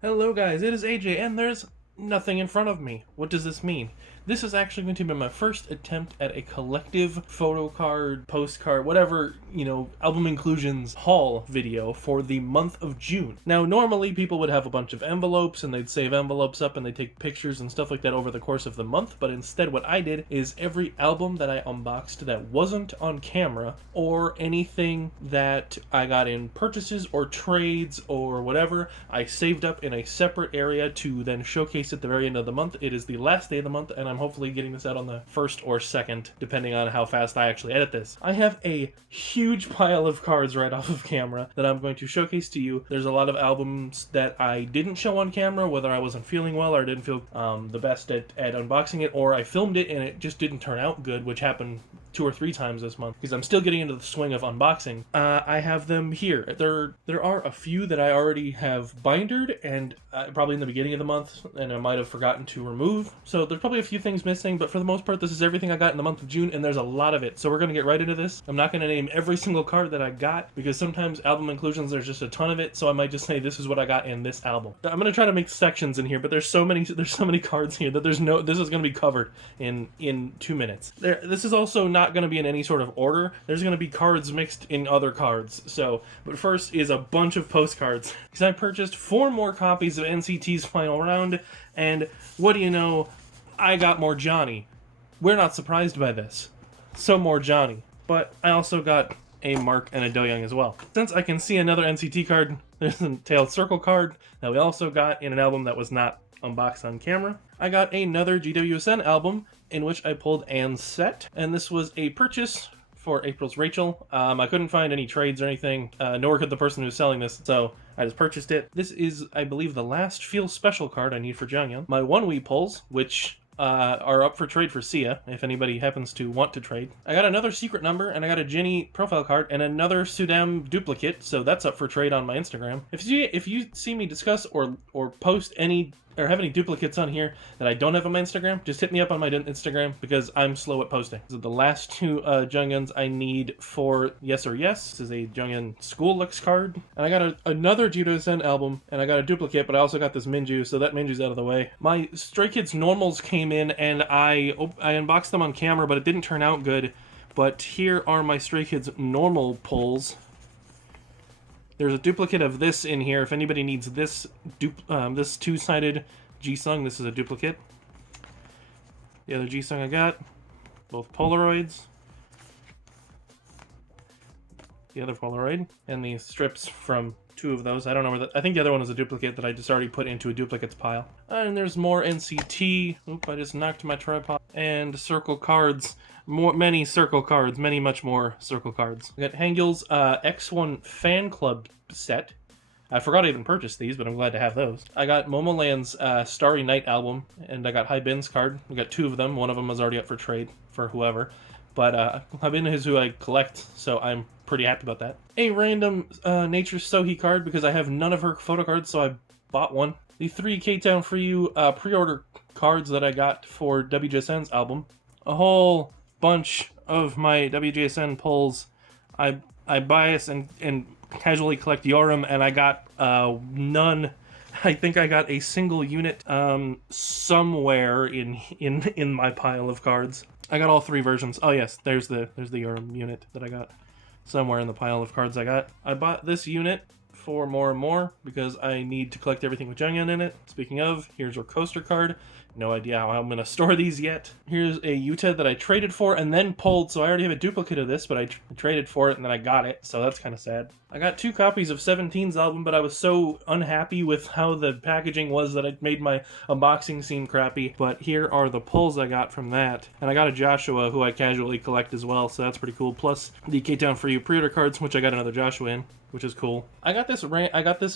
Hello guys, it is AJ and there's nothing in front of me. What does this mean? This is actually going to be my first attempt at a collective photo card, postcard, whatever, album inclusions haul video for the month of June. Now, normally people would have a bunch of envelopes and they'd save envelopes up and they take pictures and stuff like that over the course of the month, but instead what I did is every album that I unboxed that wasn't on camera or anything that I got in purchases or trades or whatever, I saved up in a separate area to then showcase at the very end of the month. It is the last day of the month and I'm hopefully getting this out on the 1st or 2nd, depending on how fast I actually edit this. I have a huge pile of cards right off of camera that I'm going to showcase to you. There's a lot of albums that I didn't show on camera, whether I wasn't feeling well or didn't feel the best at unboxing it, or I filmed it and it just didn't turn out good, which happened 2 or 3 times this month because I'm still getting into the swing of unboxing. I have them here. There are a few that I already have bindered and probably in the beginning of the month, and I might have forgotten to remove. So there's probably a few things missing, but for the most part, this is everything I got in the month of June, and there's a lot of it. So we're going to get right into this. I'm not going to name every single card that I got because sometimes album inclusions, there's just a ton of it. So I might just say this is what I got in this album. I'm going to try to make sections in here, but there's so many cards here that this is going to be covered in 2 minutes. This is also not going to be in any sort of order. There's going to be cards mixed in other cards. So, but first is a bunch of postcards because I purchased 4 more copies of NCT's Final Round, and what do you know? I got more Johnny. We're not surprised by this. So more Johnny. But I also got a Mark and a Do-Young as well. Since I can see another NCT card, there's a Tailed Circle card that we also got in an album that was not unboxed on camera. I got another GWSN album in which I pulled Ann's Set, and this was a purchase for April's Rachel. I couldn't find any trades or anything, nor could the person who's selling this, so I just purchased it. This is, I believe, the last Feel Special card I need for Jonghyun. My One Wee pulls, which are up for trade for Sia, if anybody happens to want to trade. I got another secret number, and I got a Jennie profile card, and another Sudam duplicate, so that's up for trade on my Instagram. If you see me discuss or post any or have any duplicates on here that I don't have on my Instagram, just hit me up on my Instagram because I'm slow at posting. These are the last 2 Jonghyuns I need for Yes or Yes. This is a Jonghyun School Looks card. And I got another GWSN album, and I got a duplicate, but I also got this Minju, so that Minju's out of the way. My Stray Kids normals came in, and I unboxed them on camera, but it didn't turn out good. But here are my Stray Kids normal pulls. There's a duplicate of this in here. If anybody needs this this 2-sided Jisung, this is a duplicate. The other Jisung I got, both Polaroids. The other Polaroid, and the strips from 2 of those. I don't know where I think the other one was a duplicate that I just already put into a duplicates pile. And there's more NCT. Oop, I just knocked my tripod. And circle cards. Many circle cards. Much more circle cards. I got Hangul's X1 Fan Club set. I forgot I even purchased these, but I'm glad to have those. I got Momoland's Starry Night album, and I got Haibin's card. We got 2 of them. One of them was already up for trade for whoever. But Haibin is who I collect, so I'm pretty happy about that. A random Nature's Sohee card because I have none of her photo cards, so I bought one. The 3 K-Town For You pre-order cards that I got for WJSN's album. A whole bunch of my WJSN pulls. I bias and casually collect Yoram, and I got none. I think I got a single unit somewhere in my pile of cards. I got all 3 versions. Oh yes, there's the Yoram unit that I got somewhere in the pile of cards I got. I bought this unit for more and more because I need to collect everything with Jonghyun in it. Speaking of, here's our coaster card. No idea how I'm going to store these yet. Here's a UTED that I traded for and then pulled, so I already have a duplicate of this, but I traded for it and then I got it, so that's kind of sad. I got 2 copies of 17's album, but I was so unhappy with how the packaging was that it made my unboxing seem crappy. But here are the pulls I got from that. And I got a Joshua, who I casually collect as well, so that's pretty cool. Plus the K-Town For You pre-order cards, which I got another Joshua in, which is cool. I got this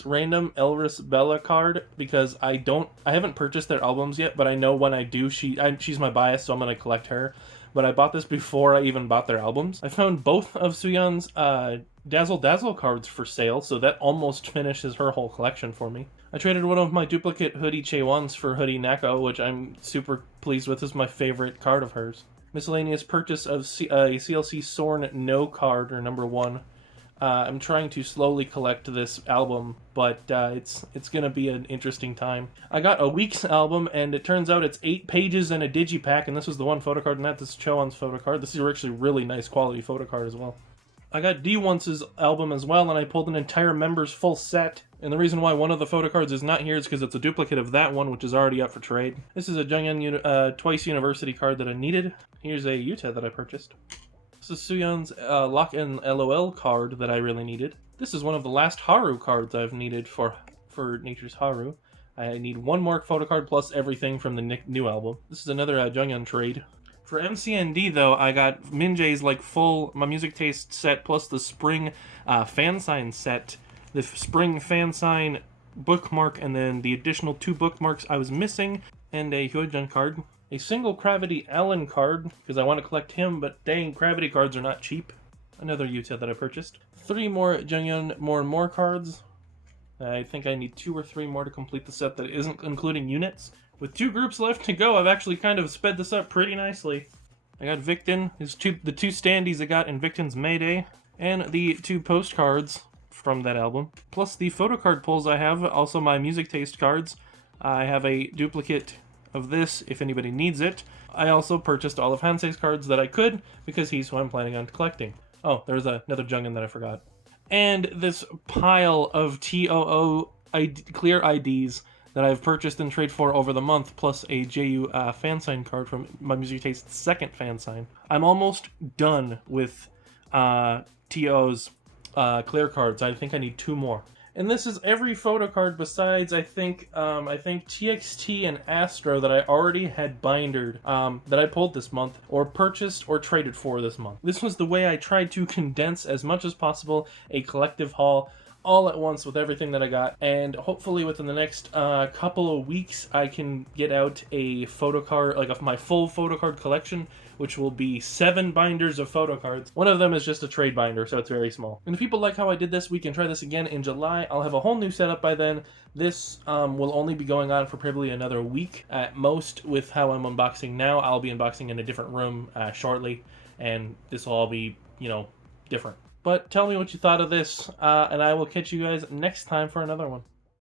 random Elris Bella card because I haven't purchased their albums yet, but I know when I do, she's my bias, so I'm going to collect her. But I bought this before I even bought their albums. I found both of Suyeon's Dazzle Dazzle cards for sale, so that almost finishes her whole collection for me. I traded one of my duplicate Hoodie Chaewons for Hoodie Neko, which I'm super pleased with. This is my favorite card of hers. Miscellaneous purchase of a CLC Sorn No card, or number 1. I'm trying to slowly collect this album, but it's gonna be an interesting time. I got a week's album, and it turns out it's 8 pages and a digipack, and this was the one photocard, not this Chowan's photocard. This is actually really nice quality photocard as well. I got D-Once's album as well, and I pulled an entire members full set. And the reason why one of the photocards is not here is because it's a duplicate of that one, which is already up for trade. This is a Jungyeon Twice University card that I needed. Here's a Yuta that I purchased. This is Suyeon's Lock and LOL card that I really needed. This is one of the last Haru cards I've needed for Nature's Haru. I need one more photocard plus everything from the new album. This is another Jungyeon trade. For MCND, though, I got Minjae's full My Music Taste set plus the Spring fan sign set, the Spring fan sign bookmark, and then the additional 2 bookmarks I was missing, and a Hyojun card. A single Gravity Allen card, because I want to collect him, but dang, Gravity cards are not cheap. Another Yuta that I purchased. 3 more Jungyeon More and More cards. I think I need 2 or 3 more to complete the set that isn't including units. With 2 groups left to go, I've actually kind of sped this up pretty nicely. I got Victon, the 2 standees I got in Victon's Mayday, and the 2 postcards from that album. Plus the photocard pulls I have, also my music taste cards. I have a duplicate of this if anybody needs it. I also purchased all of Hansei's cards that I could, because he's who I'm planning on collecting. Oh, there's another Jungyeon that I forgot. And this pile of TOO clear IDs that I've purchased and trade for over the month, plus a JU fan sign card from My Music Taste's second fan sign. I'm almost done with TO's clear cards. I think I need 2 more. And this is every photocard besides, I think TXT and Astro that I already had bindered, that I pulled this month, or purchased or traded for this month. This was the way I tried to condense as much as possible a collective haul all at once with everything that I got, and hopefully within the next couple of weeks I can get out a photocard, of my full photocard collection, which will be 7 binders of photocards. One of them is just a trade binder, so it's very small. And if people like how I did this, we can try this again in July. I'll have a whole new setup by then. This will only be going on for probably another week at most with how I'm unboxing now. I'll be unboxing in a different room shortly, and this will all be, different. But tell me what you thought of this, and I will catch you guys next time for another one.